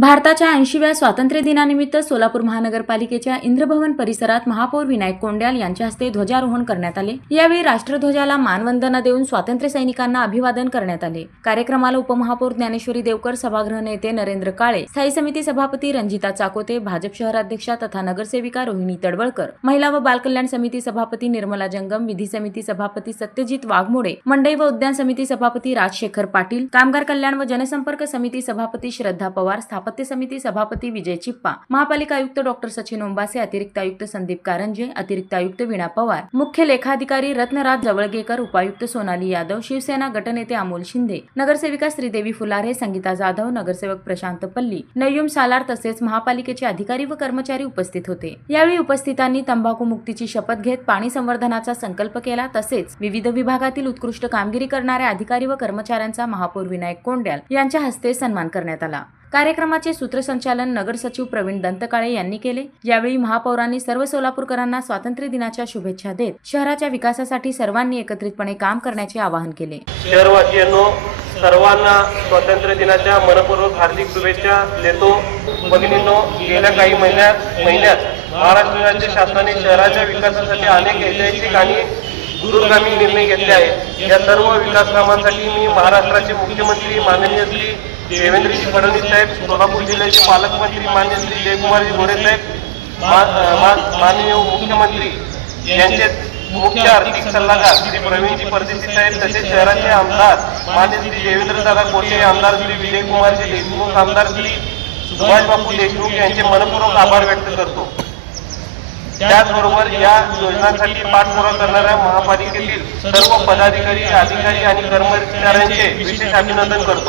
भारताच्या 80व्या स्वातंत्र्य दिनानिमित्त सोलापूर महानगरपालिकेच्या इंद्रभवन परिसरात महापौर विनायक कोंड्याल यांच्या हस्ते ध्वजारोहण करण्यात आले। यावेळी राष्ट्रध्वजाला मानवंदना देऊन स्वातंत्र्य सैनिकांना अभिवादन करण्यात आले। कार्यक्रमाला उपमहापौर ज्ञानेश्वरी देवकर, सभागृह नेते नरेंद्र काळे, स्थायी समिती सभापती रंजिता चाकोते, भाजप शहराध्यक्षा तथा नगरसेविका रोहिणी तडवळकर, महिला व बालकल्याण समिती सभापती निर्मला जंगम, विधी समिती सभापती सत्यजित वाघमोडे, मंडई व उद्यान समिती सभापती राजशेखर पाटील, कामगार कल्याण व जनसंपर्क समिती सभापती श्रद्धा पवार, स्थापत्य समिती सभापती विजय चिप्पा, महापालिका आयुक्त डॉक्टर सचिन ओंबासे, अतिरिक्त आयुक्त संदीप कारंजे, अतिरिक्त आयुक्त वीणा पवार, मुख्य लेखाधिकारी रत्नराज जवळगेकर, उपायुक्त सोनाली यादव, शिवसेना गटनेते अमोल शिंदे, नगरसेविका श्रीदेवी फुलारे, संगीता जाधव, नगरसेवक प्रशांत पल्ली, नय्युम सालार तसेच महापालिकेचे अधिकारी व कर्मचारी उपस्थित होते। यावेळी उपस्थितांनी तंबाखू मुक्तीची शपथ घेत पाणी संवर्धनाचा संकल्प केला। तसेच विविध विभागातील उत्कृष्ट कामगिरी करणाऱ्या अधिकारी व कर्मचाऱ्यांचा महापौर विनायक कोंड्याल यांच्या हस्ते सन्मान करण्यात आला। कार्यक्रमाचे सूत्रसंचालन नगर सचिव प्रवीण दंतकाळे यांनी केले। यावेळी महापौरांनी सर्व सोलापूरकरांना स्वातंत्र्य दिनाच्या शुभेच्छा देत शहराच्या विकासासाठी सर्वांनी एकत्रितपणे काम करण्याचे आवाहन केले। शहरवासियांनो, सर्वांना स्वातंत्र्य दिनाच्या मनपूर्वक हार्दिक शुभेच्छा देतो। भगिनींनो, गेल्या काही महिन्यात महाराष्ट्र राज्य शासनाने शहराच्या विकासासाठी अनेक ऐतिहासिक आणि दूरगामी निर्णय घेतले आहेत। या सर्व विकास कामांसाठी मी महाराष्ट्राचे मुख्यमंत्री माननीय श्री देवेंद्रजी फडणवीस साहेब, सोलापूर जिल्ह्याचे पालकमंत्री माननीय श्री जयकुमारजी गोरे साहेब, माननीय मुख्यमंत्री यांचे मुख्य आर्थिक सल्लागार श्री प्रवीणजी परदेशी साहेब, तसेच शहराचे आमदार माननीय श्री देवेंद्रदादा कोटे, आमदार श्री विजयकुमारजी देशमुख, आमदार श्री सुभाषबापू देशमुख यांचे मनपूर्वक आभार व्यक्त करतो। त्याचबरोबर या योजनांसाठी पाठपुरावा करणाऱ्या महापालिकेतील सर्व पदाधिकारी, अधिकारी आणि कर्मचाऱ्यांचे विशेष अभिनंदन करतो।